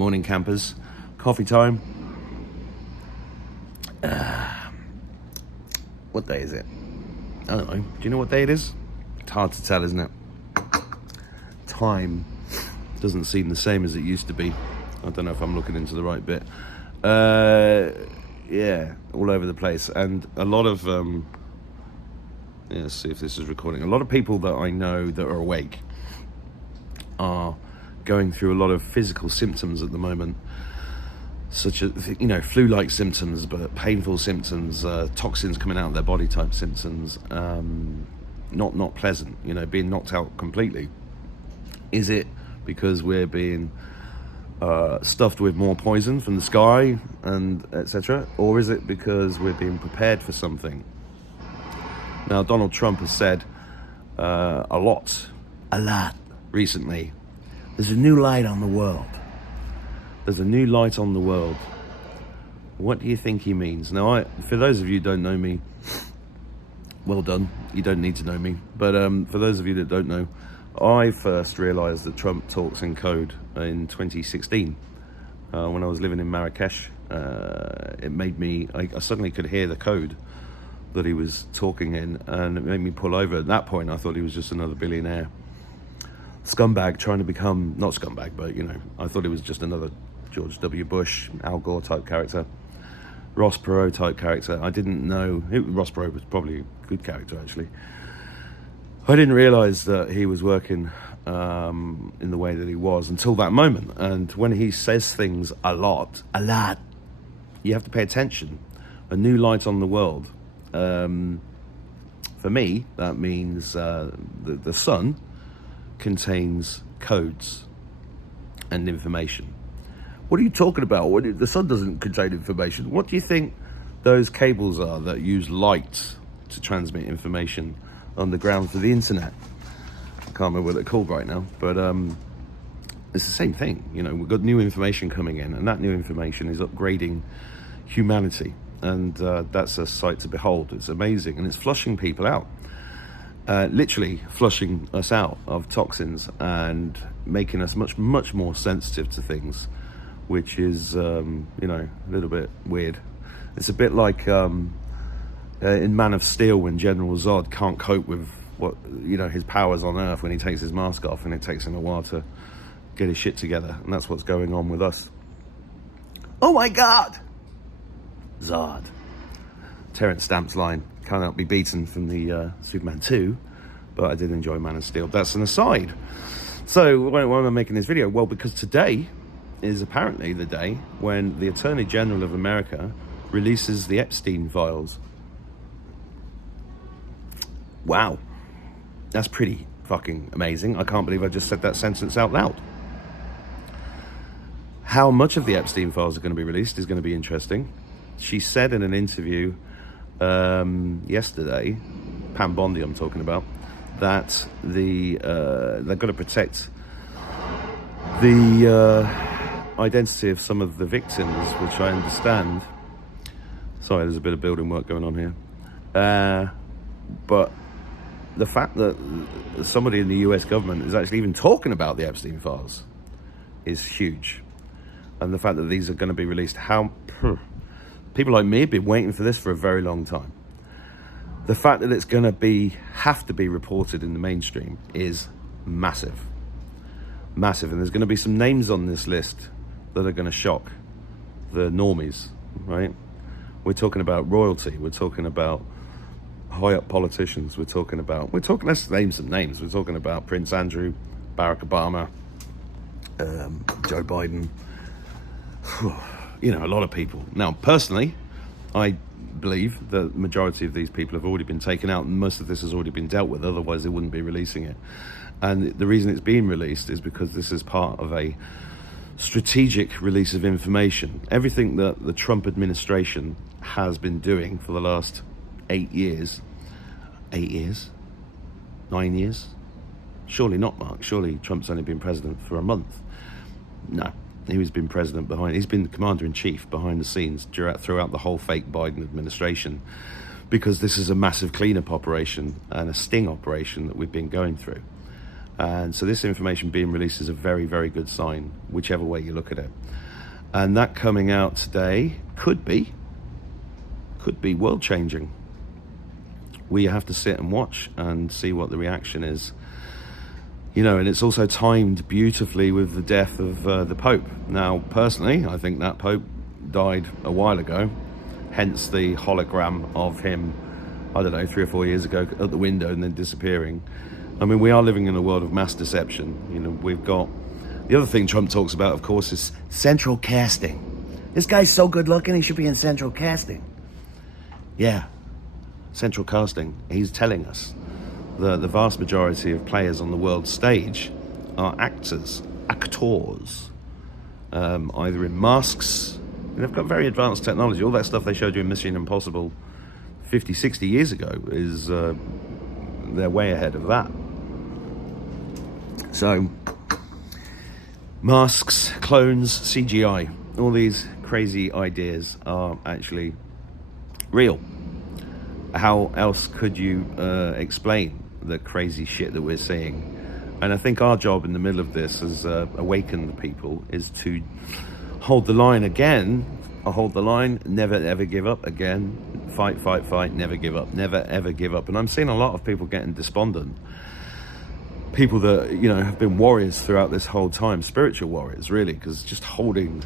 Morning campers, coffee time. What day is it? I don't know. Do you know what day it is? It's hard to tell, isn't it? Time doesn't seem the same as it used to be. I don't know if I'm looking into the right bit. Yeah, all over the place. And a lot of, let's see if this is recording. A lot of people that I know that are awake are going through a lot of physical symptoms at the moment, such as, flu-like symptoms, but painful symptoms, toxins coming out of their body type symptoms, not pleasant, being knocked out completely. Is it because we're being stuffed with more poison from the sky and etc., or is it because we're being prepared for something? Now, Donald Trump has said a lot recently. There's a new light on the world. There's a new light on the world. What do you think he means? Now, for those of you who don't know me, well done. You don't need to know me. But for those of you that don't know, I first realised that Trump talks in code in 2016. When I was living in Marrakesh, it made me, I suddenly could hear the code that he was talking in, and it made me pull over. At that point, I thought he was just another billionaire scumbag trying to become, not scumbag, but I thought he was just another George W. Bush, Al Gore type character, Ross Perot type character. I didn't know, Ross Perot was probably a good character actually. I didn't realise that he was working in the way that he was until that moment. And when he says things a lot, you have to pay attention. A new light on the world. For me, that means the sun contains codes and information. What are you talking about? The sun doesn't contain information. What do you think those cables are that use light to transmit information on the ground for the internet? I can't remember what they're called right now, but it's the same thing. We've got new information coming in, and that new information is upgrading humanity, and that's a sight to behold. It's amazing, and it's flushing people out. Literally flushing us out of toxins and making us much, much more sensitive to things, which is, a little bit weird. It's a bit like in Man of Steel when General Zod can't cope with his powers on Earth when he takes his mask off, and it takes him a while to get his shit together. And that's what's going on with us. Oh my God! Zod. Terrence Stamp's line cannot be beaten from the Superman 2, but I did enjoy Man of Steel. That's an aside. So why am I making this video? Well, because today is apparently the day when the Attorney General of America releases the Epstein files. Wow. That's pretty fucking amazing. I can't believe I just said that sentence out loud. How much of the Epstein files are going to be released is going to be interesting. She said in an interview yesterday, Pam Bondi I'm talking about, that they're going to protect the identity of some of the victims, which I understand. Sorry, there's a bit of building work going on here. But the fact that somebody in the US government is actually even talking about the Epstein files is huge. And the fact that these are going to be released, people like me have been waiting for this for a very long time. The fact that it's going to have to be reported in the mainstream is massive. Massive. And there's going to be some names on this list that are going to shock the normies, right? We're talking about royalty. We're talking about high up politicians. Let's name some names. We're talking about Prince Andrew, Barack Obama, Joe Biden, a lot of people. Now, personally, I believe the majority of these people have already been taken out, and most of this has already been dealt with, otherwise they wouldn't be releasing it. And the reason it's being released is because this is part of a strategic release of information. Everything that the Trump administration has been doing for the last 8 years, 9 years? Surely not, Mark. Surely Trump's only been president for a month. No, he's been president he's been the commander-in-chief behind the scenes throughout the whole fake Biden administration, because this is a massive cleanup operation and a sting operation that we've been going through. And so this information being released is a very, very good sign, whichever way you look at it. And that coming out today could be world changing. We have to sit and watch and see what the reaction is. You know, and it's also timed beautifully with the death of the Pope. Now, personally, I think that Pope died a while ago, hence the hologram of him, I don't know, 3 or 4 years ago at the window and then disappearing. I mean, we are living in a world of mass deception. You know, we've got... The other thing Trump talks about, of course, is central casting. This guy's so good looking, he should be in central casting. Yeah, central casting. He's telling us that the vast majority of players on the world stage are actors, either in masks. They've got very advanced technology. All that stuff they showed you in Mission Impossible 50, 60 years ago is they're way ahead of that. So, masks, clones, CGI, all these crazy ideas are actually real. How else could you explain the crazy shit that we're seeing? And I think our job in the middle of this as awaken the people is to hold the line again. Hold the line, never ever give up again. Fight, fight, fight, never give up, never ever give up. And I'm seeing a lot of people getting despondent. People that, you know, have been warriors throughout this whole time, spiritual warriors, really, because just holding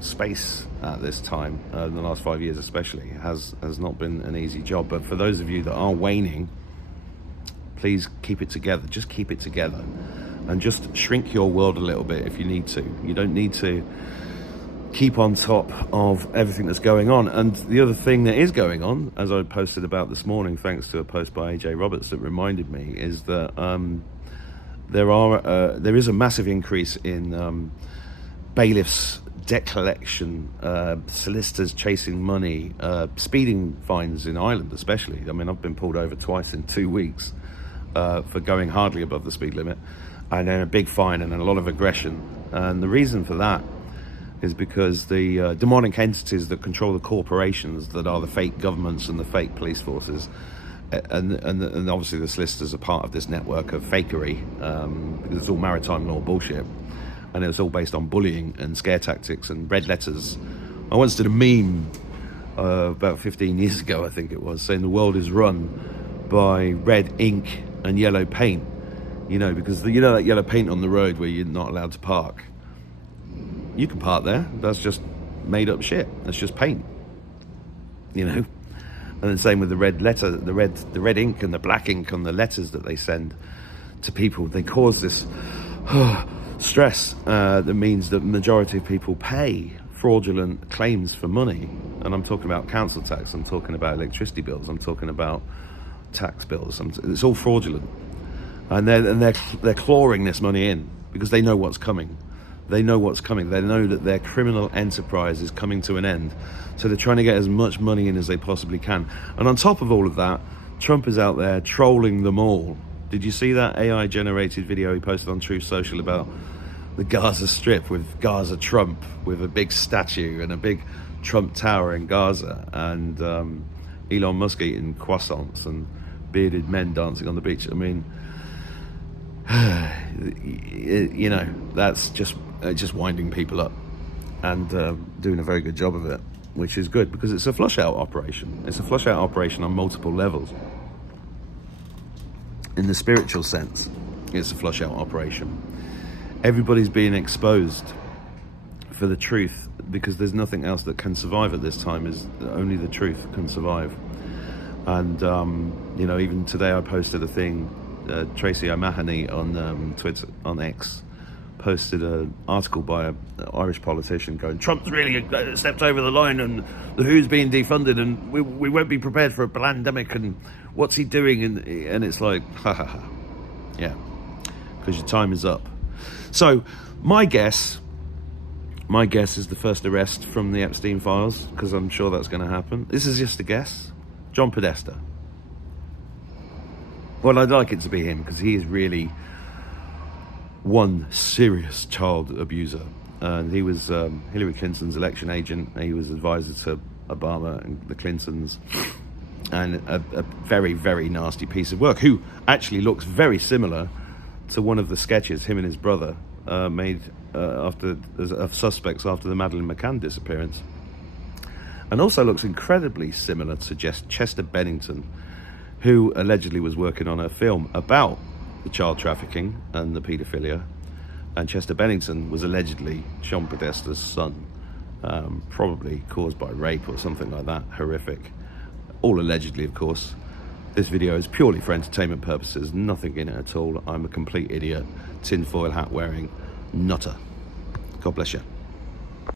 space at this time, in the last 5 years especially, has not been an easy job. But for those of you that are waning, please keep it together. Just keep it together, and just shrink your world a little bit if you need to. You don't need to keep on top of everything that's going on. And the other thing that is going on, as I posted about this morning, thanks to a post by AJ Roberts that reminded me, is that there is a massive increase in bailiffs, debt collection, solicitors chasing money, speeding fines in Ireland especially. I mean, I've been pulled over twice in 2 weeks for going hardly above the speed limit, and then a big fine and a lot of aggression. And the reason for that is because the demonic entities that control the corporations that are the fake governments and the fake police forces, and obviously the solicitors are part of this network of fakery, because it's all maritime law bullshit, and it's all based on bullying and scare tactics and red letters. I once did a meme about 15 years ago, I think it was, saying the world is run by red ink and yellow paint. You know, because you know that yellow paint on the road where you're not allowed to park. You can park there. That's just made up shit. That's just paint. You know, and then same with the red letter, the red ink and the black ink on the letters that they send to people. They cause this stress that means that the majority of people pay fraudulent claims for money. And I'm talking about council tax. I'm talking about electricity bills. I'm talking about tax bills. It's all fraudulent, and they're clawing this money in because they know what's coming. They know what's coming. They know that their criminal enterprise is coming to an end. So they're trying to get as much money in as they possibly can. And on top of all of that, Trump is out there trolling them all. Did you see that AI generated video he posted on Truth Social about the Gaza Strip with Gaza Trump, with a big statue and a big Trump tower in Gaza, and Elon Musk eating croissants and bearded men dancing on the beach? I mean, you know, that's just winding people up and doing a very good job of it, which is good because it's a flush out operation. It's a flush out operation on multiple levels. In the spiritual sense, it's a flush out operation. Everybody's being exposed for the truth because there's nothing else that can survive at this time. Is only the truth can survive. And you know, even today I posted a thing. Tracy O'Mahony on Twitter, on X, posted an article by an Irish politician going, Trump's really stepped over the line and the WHO's being defunded and we won't be prepared for a pandemic and what's he doing? And it's like, ha ha ha. Yeah, because your time is up. So my guess is the first arrest from the Epstein files, because I'm sure that's going to happen. This is just a guess. John Podesta. Well, I'd like it to be him because he is really one serious child abuser. And he was Hillary Clinton's election agent. He was advisor to Obama and the Clintons, and a very, very nasty piece of work, who actually looks very similar to one of the sketches him and his brother made of suspects after the Madeleine McCann disappearance, and also looks incredibly similar to Chester Bennington, who allegedly was working on a film about the child trafficking and the paedophilia. And Chester Bennington was allegedly Sean Podesta's son, probably caused by rape or something like that. Horrific. All allegedly, of course. This video is purely for entertainment purposes, nothing in it at all. I'm a complete idiot, tinfoil hat wearing nutter. God bless you.